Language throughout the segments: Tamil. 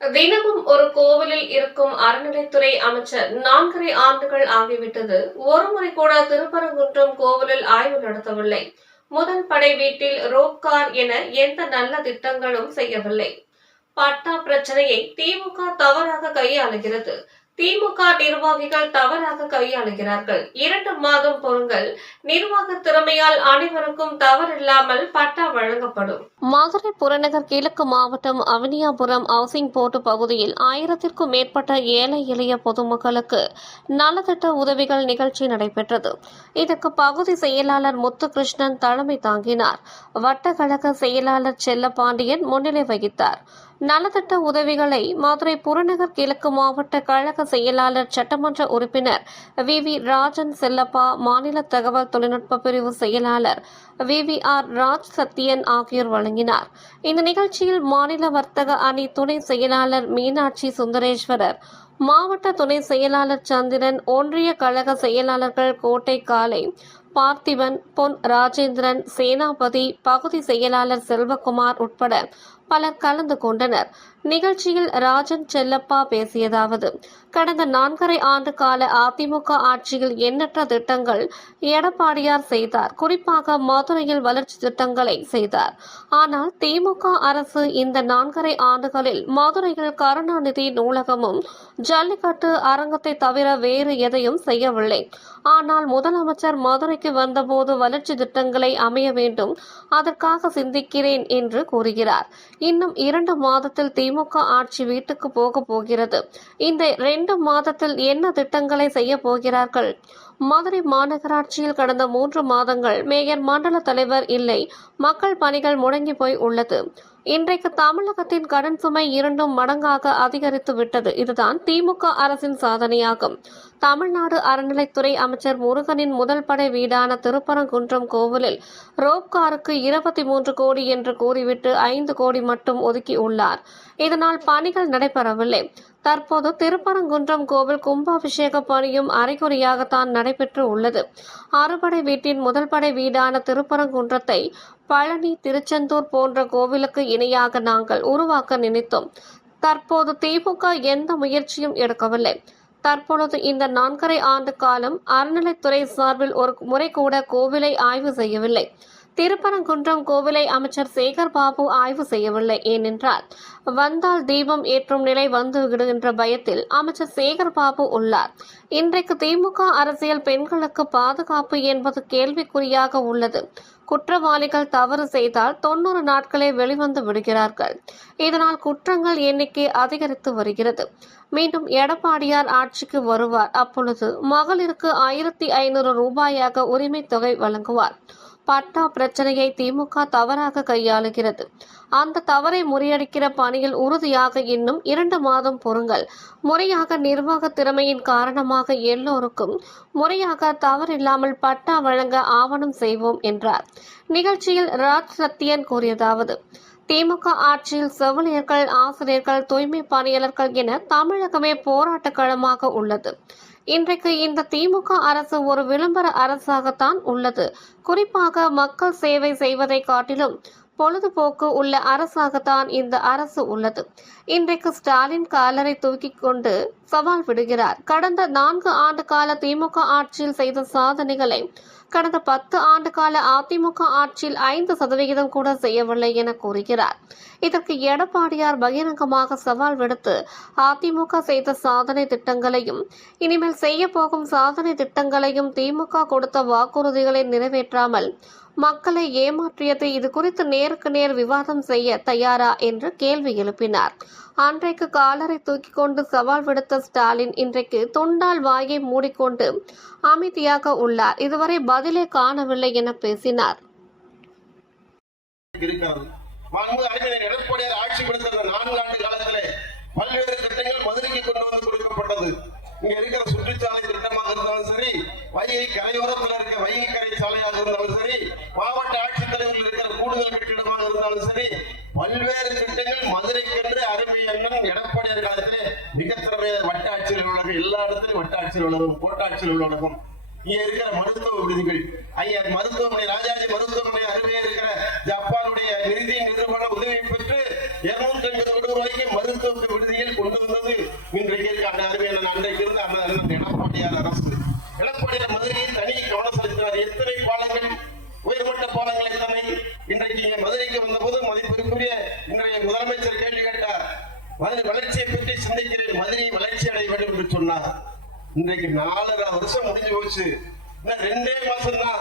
தினமும் ஒரு கோவிலில் இருக்கும் அறநிலைத்துறை அமைச்சர் 4.5 ஆண்டுகள் ஆகிவிட்டது. ஒருமுறை கூட திருப்பரங்குன்றம் கோவிலில் ஆய்வு நடத்தவில்லை. முதல் படை வீட்டில் ரோப்கார் என எந்த நல்ல திட்டங்களும் செய்யவில்லை. பட்டா பிரச்சனையை திமுக தவறாக கையாளுகிறது. திமுக நிர்வாகிகள் தவறாக கையாளுகிறார்கள். 2 மாதம் பொறுங்கள். நிர்வாக திறமையால் அனைவருக்கும் தவறில்லாமல் பட்டா வழங்கப்படும். மதுரை புறநகர் கிழக்கு மாவட்டம் அவனியாபுரம் ஹவுசிங் போர்ட் பகுதியில் 1000க்கும் மேற்பட்ட ஏழை எளிய பொதுமக்களுக்கு நலத்திட்ட உதவிகள் நிகழ்ச்சி நடைபெற்றது. இதற்கு பகுதி செயலாளர் முத்துகிருஷ்ணன் தலைமை தாங்கினார். வட்டக்கழக செயலாளர் செல்லப்பாண்டியன் முன்னிலை வகித்தார். நலத்திட்ட உதவிகளை மதுரை புறநகர் கிழக்கு மாவட்ட கழக செயலாளர் சட்டமன்ற உறுப்பினர் வி ராஜன் செல்லப்பா, மாநில தகவல் தொழில்நுட்ப பிரிவு செயலாளர் VVR ராஜ் சத்தியன் ஆகியோர் வழங்கினார். இந்த நிகழ்ச்சியில் மாநில வர்த்தக அணி துணை செயலாளர் மீனாட்சி சுந்தரேஸ்வரர், மாவட்ட துணை செயலாளர் சந்திரன், ஒன்றிய கழக செயலாளர்கள் கோட்டை காலை, பார்த்திபன், பொன் ராஜேந்திரன், சேனாபதி, பகுதி செயலாளர் செல்வகுமார் உட்பட பலர் கலந்து கொண்டனர். நிகழ்ச்சியில் ராஜன் செல்லப்பா பேசியதாவது: கடந்த 4.5 ஆண்டு கால அதிமுக ஆட்சியில் எண்ணற்ற திட்டங்கள் எடப்பாடியார் செய்தார். குறிப்பாக மதுரையில் வளர்ச்சி திட்டங்களை செய்தார். ஆனால் திமுக அரசு இந்த 4.5 ஆண்டுகளில் மதுரையில் கருணாநிதி நூலகமும் ஜல்லிக்கட்டு அரங்கத்தை தவிர வேறு எதையும் செய்யவில்லை. ஆனால் முதலமைச்சர் மதுரைக்கு வந்தபோது வளர்ச்சி திட்டங்களை அமைய வேண்டும், அதற்காக சிந்திக்கிறேன் என்று கூறுகிறார். இன்னும் 2 மாதத்தில் திமுக ஆட்சி வீட்டுக்கு போக போகிறது. இந்த 2 மாதத்தில் என்ன திட்டங்களை செய்ய போகிறார்கள்? மதுரை மாநகராட்சியில் கடந்த 3 மாதங்கள் மேயர், மண்டல தலைவர் இல்லை. மக்கள் பணிகள் முடங்கி போய் உள்ளது. இன்றைக்கு தமிழகத்தின் கடன் சுமை 2 மடங்காக அதிகரித்து விட்டது. இதுதான் திமுக அரசின் சாதனையாகும். தமிழ்நாடு அறநிலைத்துறை அமைச்சர் முருகனின் முதல் படை வீடான திருப்பரங்குன்றம் கோவிலில் ரோப்காருக்கு 23 கோடி என்று கூறிவிட்டு 5 கோடி மட்டும் ஒதுக்கி உள்ளார். இதனால் பணிகள் நடைபெறவில்லை. தற்போது திருப்பரங்குன்றம் கோவில் கும்பாபிஷேக பணியும் அரைகுறையாகத்தான் நடைபெற்று உள்ளது. அறுபடை வீட்டின் முதல் படை வீடான திருப்பரங்குன்றத்தை பழனி, திருச்செந்தூர் போன்ற கோவிலுக்கு இணையாக நாங்கள் உருவாக்க நினைத்தோம். தற்போது திமுக எந்த முயற்சியும் எடுக்கவில்லை. தற்பொழுது இந்த 4.5 ஆண்டு காலம் அறநிலைத்துறை சார்பில் ஒரு முறை கூட கோவிலை ஆய்வு செய்யவில்லை. திருப்பரங்குன்றம் கோவிலை அமைச்சர் சேகர் பாபு ஆய்வு செய்யவில்லை. ஏனென்றால் வந்தால் தீபம் ஏற்றும் நிலை வந்து விடுகின்ற பயத்தில் அமைச்சர் சேகர் பாபு உள்ளார். இன்றைக்கு திமுக அரசியல் பெண்களுக்கு பாதுகாப்பு என்பது கேள்விக்குறியாக உள்ளது. குற்றவாளிகள் தவறு செய்தால் 90 நாட்களே வெளிவந்து விடுகிறார்கள். இதனால் குற்றங்கள் எண்ணிக்கை அதிகரித்து வருகிறது. மீண்டும் எடப்பாடியார் ஆட்சிக்கு வருவார். அப்பொழுது மகளிருக்கு 1500 ரூபாயாக உரிமை தொகை வழங்குவார். பட்டா பிரச்சனையை திமுக தவறாக கையாளுகிறது. அந்த தவறை முறியடிக்கிற பணியில் உறுதியாக இன்னும் 2 மாதம் பொறுங்கள். முறையாக நிர்வாக திறமையின் காரணமாக எல்லோருக்கும் முறையாக தவறில்லாமல் பட்டா வழங்க ஆவணம் செய்வோம் என்றார். நிகழ்ச்சியில் ராஜ் சத்தியன் கூறியதாவது: திமுக ஆட்சியில் செவிலியர்கள், ஆசிரியர்கள், தூய்மை பணியாளர்கள் என தமிழகமே போராட்ட களமாக உள்ளது. இன்றைக்கு இந்த திமுக அரசு ஒரு விளம்பர அரசாகத்தான் உள்ளது. குறிப்பாக மக்கள் சேவை செய்வதை காட்டிலும் பொழுதுபோக்கு உள்ள அரசாகத்தான் இந்த அரசு உள்ளது. இன்றைக்கு ஸ்டாலின் காலரை தூக்கிக் கொண்டு சவால் விடுகிறார். கடந்த 4 ஆண்டு கால திமுக ஆட்சியில் செய்த சாதனைகளை கடந்த 10 ஆண்டு கால அதிமுக ஆட்சியில் 5% கூட செய்யவில்லை என கூறுகிறார். இதற்கு எடப்பாடியார் பகிரங்கமாக சவால் விடுத்து அதிமுக செய்த சாதனை திட்டங்களையும் இனிமேல் செய்ய போகும் சாதனை திட்டங்களையும் திமுக கொடுத்த வாக்குறுதிகளை நிறைவேற்றாமல் மக்களை ஏமாற்றியது இது குறித்து நேருக்கு நேர் விவாதம் செய்ய தயாரா என்று கேள்வி எழுப்பினார். அன்றைக்கு காலரை தூக்கி கொண்டு சவால் விடுத்த ஸ்டாலின் இன்றைக்கு துண்டால் வாயை மூடிக்கொண்டு அமைதியாக உள்ளார். இதுவரை பதிலே காணவில்லை என பேசினார். ஆட்சி கொடுத்த 4 ஆண்டு காலத்திலே பல்வேறு திட்டங்கள் மதுரைக்கு கொண்டு வந்து கொடுக்கப்பட்டது. இங்க இருக்கிற சுற்றுச்சாலை திட்டமாக இருந்தாலும் சரி, வைகை கரையோரத்தில் இருக்க வைகை கரை சாலையாக இருந்தாலும் சரி, மாவட்ட ஆட்சித்தலைவர்கள் இருக்கிற கூடுதல் கட்டிடமாக இருந்தாலும் சரி, பல்வேறு திட்டங்கள் மதுரைக்கென்று அருமை எண்ணம் எடப்பாடியார் காலத்திலே மிக திறமையான வட்ட ஆட்சியர் அலுவலகம், எல்லா இடத்திலும் வட்ட ஆட்சியர் அலுவலகம், கோட்டாட்சியர் அலுவலகம், இங்க இருக்கிற மருத்துவ விடுதிகள், மருத்துவமனை, ராஜாஜி மருத்துவமனை அருகே இருக்கிற ஜப்பானுடைய நிதி நிறுவன உதவி பெற்று 250 கோடி ரூபாய்க்கு மருத்துவ விடுதி மதுரை வளர்ச்சியை பற்றி சிந்திக்கிறேன், மதுரை வளர்ச்சி அடைய வேண்டும் என்று சொன்னார். இன்றைக்கு 4.5 வருஷம் முடிஞ்சு போச்சு. இன்னும் 2 மாசம் தான்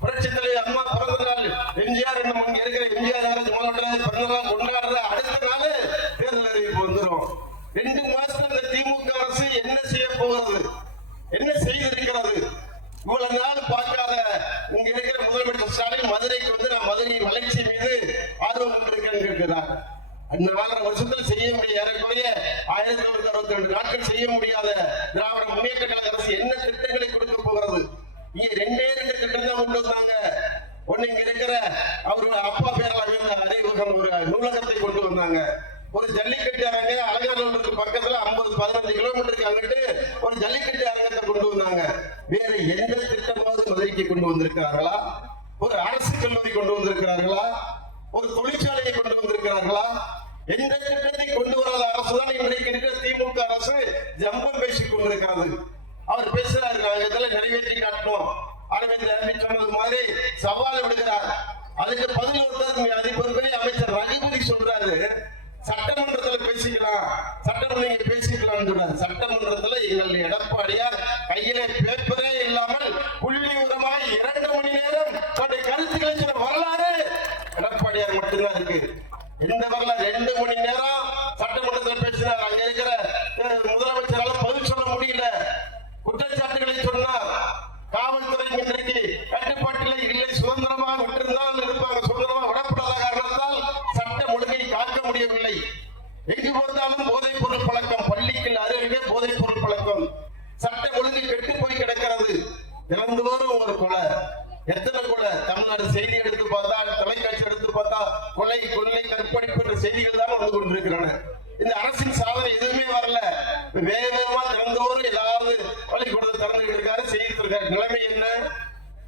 புரட்சி தலைவர் அம்மா பிறந்த நாள். எம்ஜிஆர் இங்க இருக்கிற எம்ஜிஆர் பிறந்த நாள் கொண்டாடுற அடுத்த நாள் தேர்தல் அறிவிப்பு வந்துடும். 2 மாசத்துல இந்த திமுக அரசு என்ன செய்ய போகிறது, என்ன செய்திருக்கிறது? இவ்வளவு நாள் பார்க்காத இங்க இருக்கிற முதலமைச்சர் ஸ்டாலின் மதுரைக்கு வந்து நான் மதுரை வளர்ச்சி மீது ஆர்வம் கொண்டிருக்கிறேன் இருக்கிறார். 4.5 வருஷத்தில் செய்ய முடிய ஏறக்குறைய 1162 நாட்கள் செய்ய முடியாத திராவிட முன்னேற்ற கழக அரசு என்ன திட்டங்களை கொடுக்க போகிறது? இங்க 2 திட்டம் தான் கொண்டு வந்தாங்க. ஒண்ணு இங்க இருக்கிற அவரு அப்பா பேரால் அறிமுகம் ஒரு நூலகத்தை கொண்டு வந்தாங்க. ஒரு ஜல்லிக்கட்டு அரங்க அலங்காநல்லூருக்கு பக்கத்துல 15 கிலோமீட்டருக்கு அங்கிட்டு ஒரு ஜல்லிக்கட்டு அரங்கத்தை கொண்டு வந்தாங்க. வேற எந்த திட்டமாவது மதுரைக்கு கொண்டு வந்திருக்கிறார்களா? ஒரு அரசு கல்லூரி கொண்டு வந்திருக்கிறார்களா? ஒரு தொழிற்சாலையை கொண்டு வந்திருக்கிறார்களா? எந்த திட்டத்தை கொண்டு வராத அரசுதான் இன்றைக்கு இருக்கிற திமுக அரசு ஜம்பம் பேசிக் கொண்டிருக்கிறது. அவர் பேசுறாரு, நாங்க இதெல்லாம் நிறைவேற்றி காட்டணும். அரவிந்த் சொன்னது மாதிரி சவால் விடுகிறார். அதுக்கு பதில் ஒருத்தர் அதிபர் அமைச்சர் ரகுபதி சொல்றாரு, சட்டமன்றத்துல பேசிக்கலாம், சட்டமன்ற பேசிக்கலாம் சொல்றாரு. சட்டமன்றத்துல எங்கள் எடப்பாடியார் கையில பேப்பரே இல்லாமல் புள்ளி உரமாய் 2 மணி நேரம் தன்னுடைய கருத்துக்களை சொன்ன வரலாறு எடப்பாடியார் மட்டும்தான் இருக்கு. இந்த வரலாறு 2 மணி நேரம் சட்டமன்றத்தில் பேசினார். அங்க இருக்கிற முதலமைச்சரால பதில் சொல்ல முடியல. குற்றச்சாட்டுகளை சொன்னார். காவல்துறை இன்றைக்கு கட்டுப்பாட்டில் இல்லை, சுதந்திரமாக விட்டிருந்தால் இருப்பாங்க. சுதந்திரமாக விடப்படாத காரணத்தால் சட்டம் ஒழுங்கை காக்க முடியவில்லை. எங்கு பார்த்தாலும் போதைப் பொருள் பழக்கம், பள்ளிக்கு அருகே போதைப் பொருள் பழக்கம், சட்டம் ஒழுங்கு கெட்டு போய் கிடக்கிறது. திறந்தோறும் ஒரு கொலை, எத்தனை கொலை? தமிழ்நாடு செய்தி எடுத்து பார்த்தா, தொலைக்காட்சி எடுத்து பார்த்தா கொலை, கொள்ளை, கற்பழிப்பு என்ற செய்திகள் தான் வந்து கொண்டிருக்கின்றன. இந்த அரசின் சாதனை எதுவுமே வரல. வேகமா திறந்தோறும் ஏதாவது பள்ளிக்கூடத்தை திறந்துட்டு இருக்காரு, செய்திட்டு இருக்காரு. நிலைமை என்ன?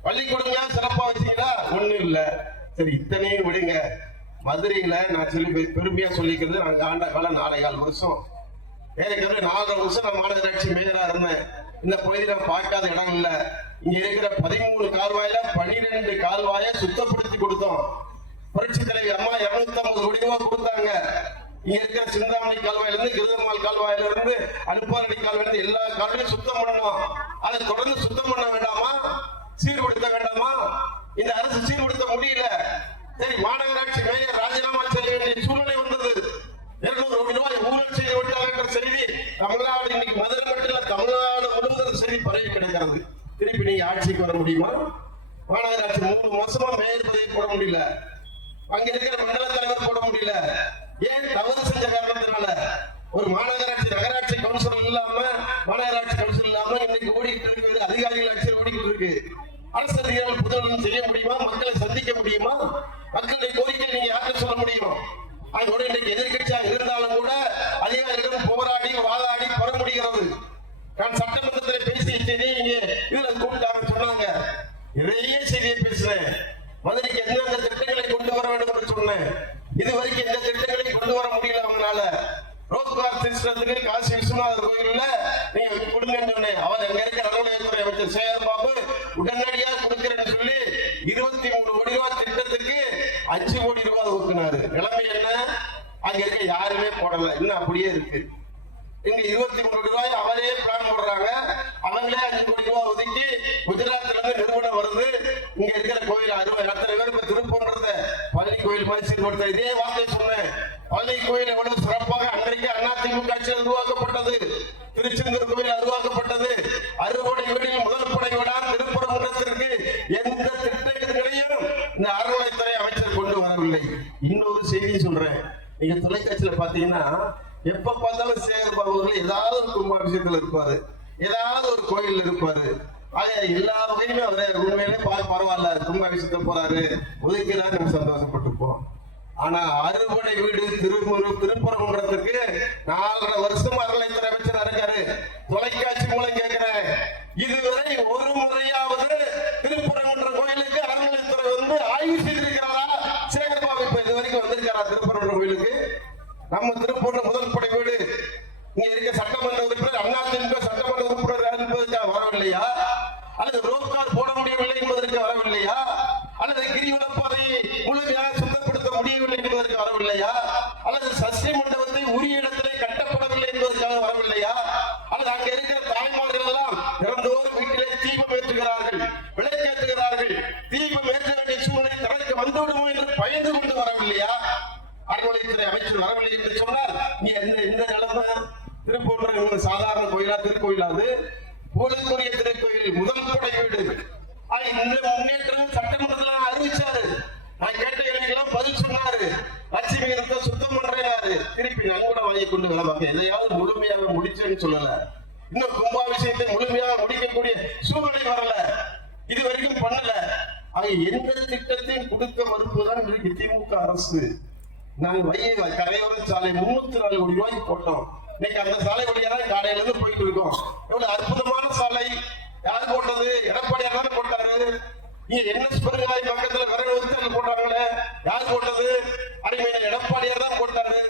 பள்ளிக்கூடங்க சிறப்பா வச்சீங்களா? ஒண்ணும் இல்ல. சரி, இத்தனையும் விடுங்க. மதுரையில நான் சொல்லி பெருமையா சொல்லிக்கிறது, நாங்க ஆண்ட காலம் 4.25 வருஷம். ஏற்கனவே 4.5 வருஷம் நான் மாநகராட்சி மேயரா இருந்தேன். இந்த பகுதியில் நான் பார்க்காத இடம் இல்ல. இங்க இருக்கிற 13 கால்வாயில 12 கால்வாயை சுத்தப்படுத்தி கொடுத்தோம். புரட்சி தலைவர் அம்மா 250 கோடி ரூபாய் கொடுத்தாங்க. இங்க இருக்கிற சிந்தாமணி கால்வாயில இருந்து, கிருதமால் கால்வாயில இருந்து, அனுப்பாரடி கால்வாயில இருந்து எல்லா கால்வாயும் சுத்தம் பண்ணணும். அதை தொடர்ந்து சுத்தம் பண்ண வேண்டாமா? சீர்படுத்த வேண்டாமா? இந்த அரசு சீர்படுத்த முடியல. சரி, மாநகராட்சி மேயர் ராஜினாமா செய்ய வேண்டிய சூழ்நிலை வந்தது. 200 கோடி ரூபாய் ஊழல் செய்து விட்டார் என்ற செய்தி தமிழ்நாடு, இன்னைக்கு மதுரை மட்டும் இல்ல, தமிழ்நாடு முழுவதும் செய்தி பரவி கிடக்கிறது. திருப்பி நீங்க ஆட்சிக்கு வர முடியுமா? மாநகராட்சி 3 மாசமா மேயர் பதவி போட முடியல, அங்க இருக்கிற மண்டல தலைவர் போட முடியல. ஏன்? தவறு செஞ்ச காரணத்தினால. ஒரு மாநகராட்சி நகராட்சி கவுன்சிலர் இல்லாம, மாநகராட்சி கவுன்சிலர் இல்லாம இன்னைக்கு ஓடிக்கிட்டு இருக்கிறது, அதிகாரிகள் ஆட்சியில் ஓடிக்கிட்டு இருக்கு. அரசு அதிகாரிகள் புதன் செய்ய முடியுமா? மக்களை சந்திக்க முடியுமா? மக்களுடைய கோரிக்கை நீங்க யாருக்கு சொல்ல முடியும்? அதோட இன்னைக்கு எதிர்கட்சியாக இருந்தாலும் கூட அதிகாரிகளும் போராடி வாதாடி பெற முடிகிறது. நான் சட்டமன்றத்தில் பேசிய செய்தி இங்க இதுல கூப்பிட்டாங்க, சொன்னாங்க. நிறைய செய்தியை பேசுறேன். மதுரைக்கு எந்தெந்த திட்டங்களை கொண்டு வர வேண்டும் என்று சொன்னேன். இதுவரைக்கும் எந்த திட்டங்களை கொண்டு வர முடியல அவங்களால. ரோப்கார் சிஸ்டத்துக்கு காசி விஸ்வநாதர் கோயில்ல நீங்க கொடுங்கன்னு சொன்னேன். அவர் அங்க இருக்கிற அறநிலையத்துறை அமைச்சர் சேகர் பாபு உடனடியாக கொடுக்கிறேன்னு சொல்லி 23 கோடி ரூபாய் திட்டத்துக்கு 5 கோடி ரூபாய் ஒதுக்கினாரு. நிலைமை என்ன? அங்க இருக்க யாருமே போடல, இன்னும் அப்படியே இருக்கு. இங்க 23 கோடி ரூபாய் அவரே பிளான் போடுறாங்க. அவங்களே 5 கோடி ரூபாய் ஒதுக்கி குஜராத்ல இருந்து நிறுவனம் வருது. இங்க இருக்கிற கோயில் அத்தனை பேர் இப்ப திருப்பூர்ன்றத பழனி கோயில் மாதிரி சீர்படுத்த இதே வார்த்தை சொன்னேன். பழனி கோயில் எவ்வளவு சிறப்பாக அன்றைக்கு அதிமுக ஆட்சியில் உருவாக்கப்பட்டது. திருச்செந்தூர் கோயில் உருவாக்கப்பட்டது. 60 கோடி வீடில் முதல் படை விழா திருப்பரங்குன்றத்திற்கு எந்த திட்டங்களையும் இந்த அறநிலையத்துறை அமைச்சர் கொண்டு வரவில்லை. இன்னொரு செய்தி சொல்றேன். நீங்க தொலைக்காட்சியில பாத்தீங்கன்னா எப்ப பார்த்தாலும் சேகர் பாபு அவர்கள் ஏதாவது ஒரு கும்பாபிஷேகத்துல இருப்பாரு, ஏதாவது ஒரு கோயில் இருப்பாரு. ஆக எல்லா வகையுமே அவரை உண்மையிலே பரவாயில்ல, கும்பாபிஷேகத்துக்கு போறாரு, ஒதுக்கிறாரு, நம்ம சந்தோஷப்பட்டுப்போம். ஆனா அறுபடை வீடு திருப்பரங்குன்றத்துக்கு 4.5 வருஷம் அறநிலையத்துறை அமைச்சர் இருக்காரு. தொலைக்காட்சி மூலம் கேட்கிறேன், இதுவரை ஒரு முறையாவது திருப்பரங்குன்ற கோயிலுக்கு அறநிலையத்துறை வந்து ஆய்வு செய்திருக்கிறாரா? சேகர் பாபு இப்ப இது வரைக்கும் வந்திருக்காரா திருப்பரங்குன்ற கோயிலுக்கு? நம்ம திருப்பூர் முதல் படை வீடு இங்க இருக்க சட்டமன்ற உறுப்பினர் அதிமுக சட்டமன்ற உறுப்பினர் என்பதற்காக வரவில்லையா? அல்லது ரோப்கார் போட முடியவில்லை என்பதற்கு வரவில்லையா? அல்லது கிரிவலப்பாதையை முழுமையாக சுத்தப்படுத்த முடியவில்லை என்பதற்கு வரவில்லையா? அல்லது சஷ்டி மண்டபத்தை உரிய இடத்திலே ஒரு சாதாரண கோயிலா திருக்கோயிலா அது புகழுக்குரிய திருக்கோயில் முதல் படை வீடு. இந்த முன்னேற்றம் சட்டமன்றத்துல அறிவிச்சாரு. நான் கேட்ட கேள்விக்கெல்லாம் பதில் சொன்னாரு. லட்சுமி இருந்த சுத்தம் பண்றாரு. திருப்பி நன்கூட வாங்கி கொண்டு வரலாம். எதையாவது முழுமையாக முடிச்சேன்னு சொல்லல. இன்னும் கும்பாபிஷேகத்தை முழுமையாக முடிக்கக்கூடிய சூழ்நிலை வரல. இது வரைக்கும் பண்ணல. எந்த திட்டத்தையும் கொடுக்க மறுப்புதான் இன்றைக்கு திமுக அரசு. நாங்க கரையோர சாலை 304 கோடி ரூபாய்க்கு போட்டோம். இன்னைக்கு அந்த சாலை வழியா தான் காலையில இருந்து போயிட்டு இருக்கோம். எவ்வளவு அற்புதமான சாலை. யார் போட்டது? எடப்பாடியார் தானே போட்டாரு. இங்க என்எஸ் பெருங்காய் பக்கத்துல விரைவு ஒதுக்கல் போட்டாங்களே, யார் போட்டது? அறிஞர் எடப்பாடியார் தான் போட்டாரு.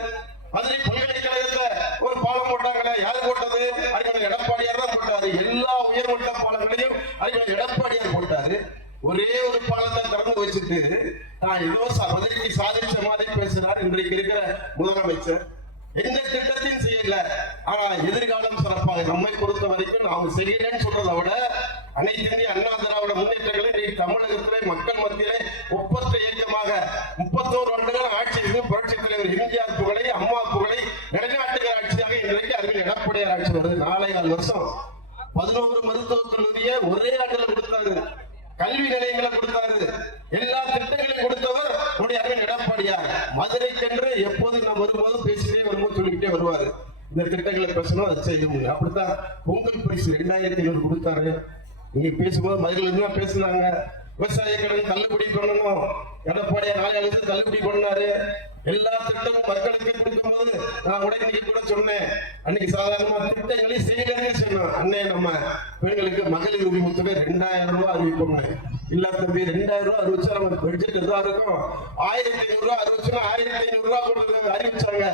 மதுரை பல்கலைக்கழகத்துல ஒரு பாலம் போட்டாங்களே, யார் போட்டது? அறிஞர் எடப்பாடியார் தான் போட்டாரு. எல்லா உயர்மட்ட பாலங்களையும் அறிஞர் எடப்பாடியார் போட்டாரு. ஒரே ஒரு பாலத்தை திறந்து வச்சுட்டு நான் ஏதோ மதுரைக்கு சாதிச்ச மாதிரி பேசுறார் இன்றைக்கு இருக்கிற முதலமைச்சர். எந்த திட்டத்தையும் செய்யல. ஆனா எதிர்காலம் சிறப்பாக நம்மை பொறுத்த வரைக்கும் நாம செய்யலன்னு சொல்றதை விட அனைத்து இந்திய அண்ணா திராவிட முன்னேற்றங்களை தமிழகத்திலே மக்கள் மத்தியிலே ஒப்பற்ற இயக்கமாக 31 ஆண்டுகள் ஆட்சி இருந்து புரட்சித் தலைவர் எம்ஜிஆர் புகழை, அம்மா புகழை நிலைநாட்டுகிற ஆட்சியாக இன்றைக்கு அறிஞர் எடப்பாடியார் ஆட்சி வருது. 4.5 வருஷம் 11 மருத்துவக் கல்லூரியை ஒரே ஆண்டுல கொடுத்தாரு. கல்வி நிலையங்களை கொடுத்தாரு. எல்லா திட்டங்களையும் கொடுத்தவர் நம்முடைய அறிஞர் எடப்பாடியார். மதுரைக்கென்று எப்போது நான் வரும்போதும் பேசிட்டே வரும்போது சொல்லிக்கிட்டே வருவாரு. இந்த திட்டங்களை பேசணும், அதை செய்ய முடியும். அப்படித்தான் பொங்கல் பரிசு 2500 கொடுத்தாரு. நீங்க பேசும்போது மதுரையில பேசினாங்க. விவசாய கடன் தள்ளுபடி பண்ணணும். எடப்பாடியார் 4 எழுத்து தள்ளுபடி பண்ணாரு. எல்லா திட்டமும் மக்களுக்கு கொடுக்கும்போது நான் கூட இன்னைக்கு கூட சொன்னேன். அன்னைக்கு சாதாரணமா திட்டங்களை செய்யலன்னு சொன்னோம். அண்ணே நம்ம பெண்களுக்கு மகளிர் உரிமை தொகை 2000 ரூபாய் அறிவிப்போம். இல்ல தம்பி 2000 ரூபாய் அறிவிச்சா நம்ம பட்ஜெட் எதா இருக்கும். 1500 ரூபாய் அறிவிச்சுன்னா 1500 ரூபாய் அறிவிச்சாங்க.